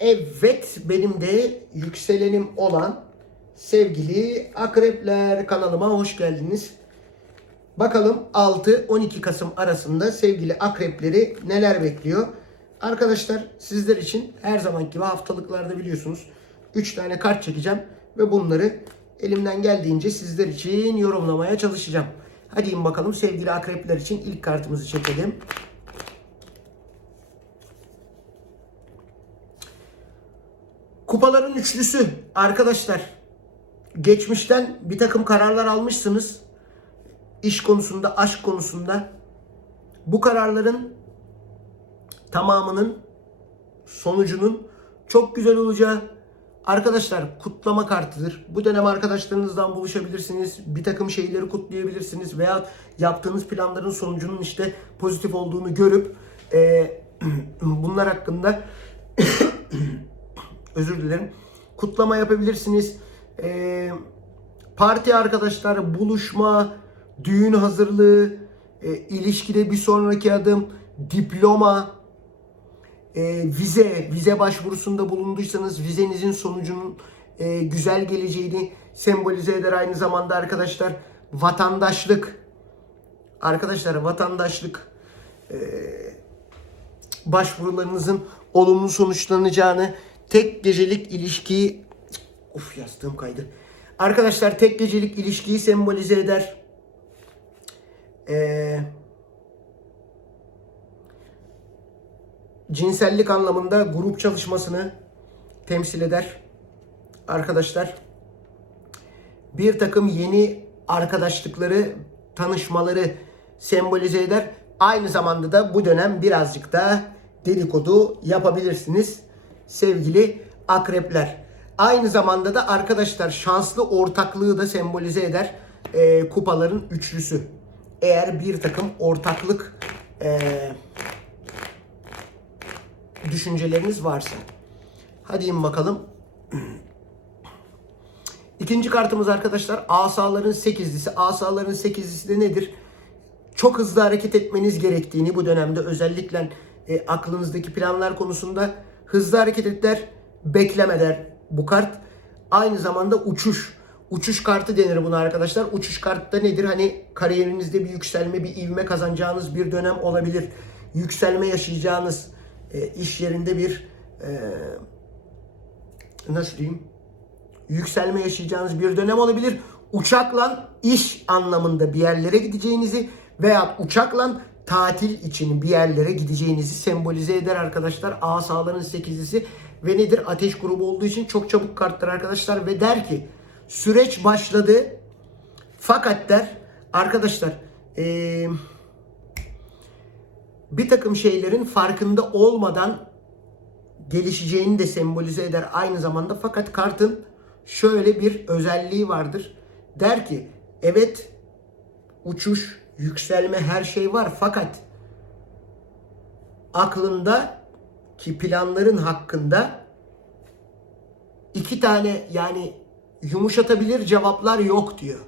Evet benim de yükselenim olan sevgili akrepler kanalıma hoş geldiniz. Bakalım 6-12 Kasım arasında sevgili akrepleri neler bekliyor? Arkadaşlar sizler için her zamanki gibi haftalıklarda biliyorsunuz 3 tane kart çekeceğim ve bunları elimden geldiğince sizler için yorumlamaya çalışacağım. Hadi bakalım sevgili akrepler için ilk kartımızı çekelim. Kupaların üçlüsü arkadaşlar. Geçmişten bir takım kararlar almışsınız. İş konusunda, aşk konusunda. Bu kararların tamamının sonucunun çok güzel olacağı arkadaşlar kutlama kartıdır. Bu dönem arkadaşlarınızdan buluşabilirsiniz. Bir takım şeyleri kutlayabilirsiniz veya yaptığınız planların sonucunun işte pozitif olduğunu görüp eee, bunlar hakkında özür dilerim. Kutlama yapabilirsiniz. Ee, parti arkadaşlar, buluşma, düğün hazırlığı, e, ilişkide bir sonraki adım, diploma, e, vize, vize başvurusunda bulunduysanız vizenizin sonucunun e, güzel geleceğini sembolize eder aynı zamanda arkadaşlar. Vatandaşlık, arkadaşlar vatandaşlık başvurularınızın olumlu sonuçlanacağını, tek gecelik ilişkiyi Uf yastığım kaydı. Arkadaşlar tek gecelik ilişkiyi sembolize eder. Ee, cinsellik anlamında grup çalışmasını temsil eder. Arkadaşlar bir takım yeni arkadaşlıkları, tanışmaları sembolize eder. Aynı zamanda da bu dönem birazcık da dedikodu yapabilirsiniz sevgili akrepler. Aynı zamanda da arkadaşlar şanslı ortaklığı da sembolize eder e, kupaların üçlüsü. Eğer bir takım ortaklık e, düşünceleriniz varsa. Hadi in bakalım. İkinci kartımız arkadaşlar asaların sekizlisi. Asaların sekizlisi de nedir? Çok hızlı hareket etmeniz gerektiğini bu dönemde özellikle e, aklınızdaki planlar konusunda hızlı hareket eder, bekleme der bu kart. Aynı zamanda uçuş. Uçuş kartı denir buna arkadaşlar. Uçuş kartı da nedir? Hani kariyerinizde bir yükselme, bir ivme kazanacağınız bir dönem olabilir. Yükselme yaşayacağınız e, iş yerinde bir e, nasıl diyeyim? Yükselme yaşayacağınız bir dönem olabilir. Uçakla iş anlamında bir yerlere gideceğinizi veya uçakla tatil için bir yerlere gideceğinizi sembolize eder arkadaşlar. Asaların sekizlisi ve nedir? Ateş grubu olduğu için çok çabuk karttır arkadaşlar ve der ki süreç başladı fakat der arkadaşlar eee, bir takım şeylerin farkında olmadan gelişeceğini de sembolize eder aynı zamanda fakat kartın şöyle bir özelliği vardır. Der ki evet uçuş, yükselme her şey var fakat aklında ki planların hakkında iki tane yani yumuşatabilir cevaplar yok diyor.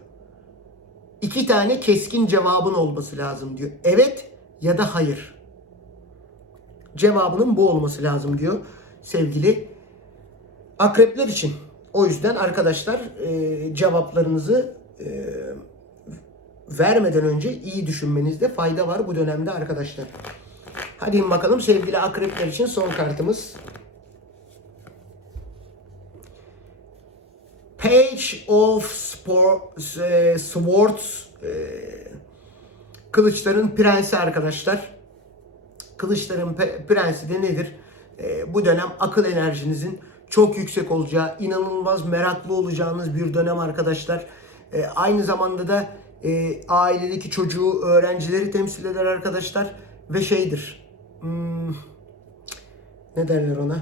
İki tane keskin cevabın olması lazım diyor. Evet ya da hayır. Cevabının bu olması lazım diyor sevgili akrepler için. O yüzden arkadaşlar e, cevaplarınızı e, vermeden önce iyi düşünmenizde fayda var bu dönemde arkadaşlar. Hadi bakalım sevgili akrepler için son kartımız. Page of Spor, e, Swords e, Kılıçların Prensi arkadaşlar. Kılıçların Prensi de nedir? E, bu dönem akıl enerjinizin çok yüksek olacağı, inanılmaz meraklı olacağınız bir dönem arkadaşlar. E, aynı zamanda da e, ailedeki çocuğu, öğrencileri temsil eder arkadaşlar. Ve şeydir, hmm, ne derler ona?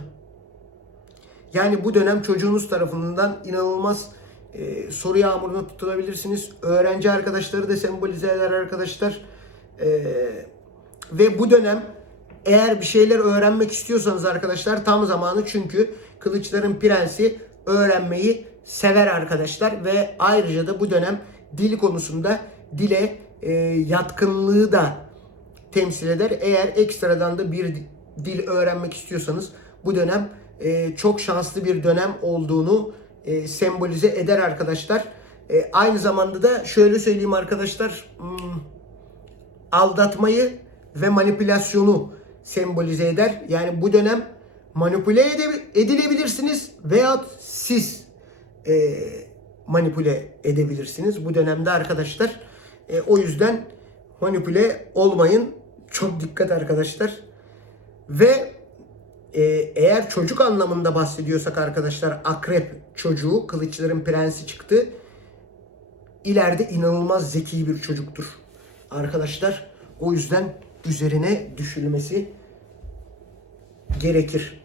Yani bu dönem çocuğunuz tarafından inanılmaz e, soru yağmuruna tutulabilirsiniz. Öğrenci arkadaşları da sembolize eder arkadaşlar. E, ve bu dönem eğer bir şeyler öğrenmek istiyorsanız arkadaşlar tam zamanı çünkü Kılıçların Prensi öğrenmeyi sever arkadaşlar ve ayrıca da bu dönem dil konusunda dile e, yatkınlığı da temsil eder. Eğer ekstradan da bir dil öğrenmek istiyorsanız bu dönem e, çok şanslı bir dönem olduğunu e, sembolize eder arkadaşlar. E, aynı zamanda da şöyle söyleyeyim arkadaşlar. hmm, aldatmayı ve manipülasyonu sembolize eder. Yani bu dönem manipüle edilebilirsiniz veya siz e, manipüle edebilirsiniz. Bu dönemde arkadaşlar E, o yüzden manipüle olmayın. Çok dikkat arkadaşlar. Ve e, eğer çocuk anlamında bahsediyorsak arkadaşlar akrep çocuğu kılıçların prensi çıktı. İleride inanılmaz zeki bir çocuktur. Arkadaşlar o yüzden üzerine düşülmesi gerekir.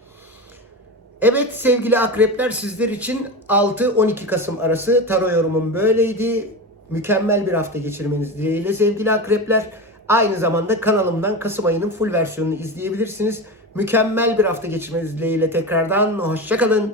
Evet sevgili akrepler sizler için 6-12 Kasım arası taro yorumum böyleydi. Mükemmel bir hafta geçirmeniz dileğiyle sevgili akrepler. Aynı zamanda kanalımdan Kasım ayının full versiyonunu izleyebilirsiniz. Mükemmel bir hafta geçirmeniz dileğiyle tekrardan hoşçakalın.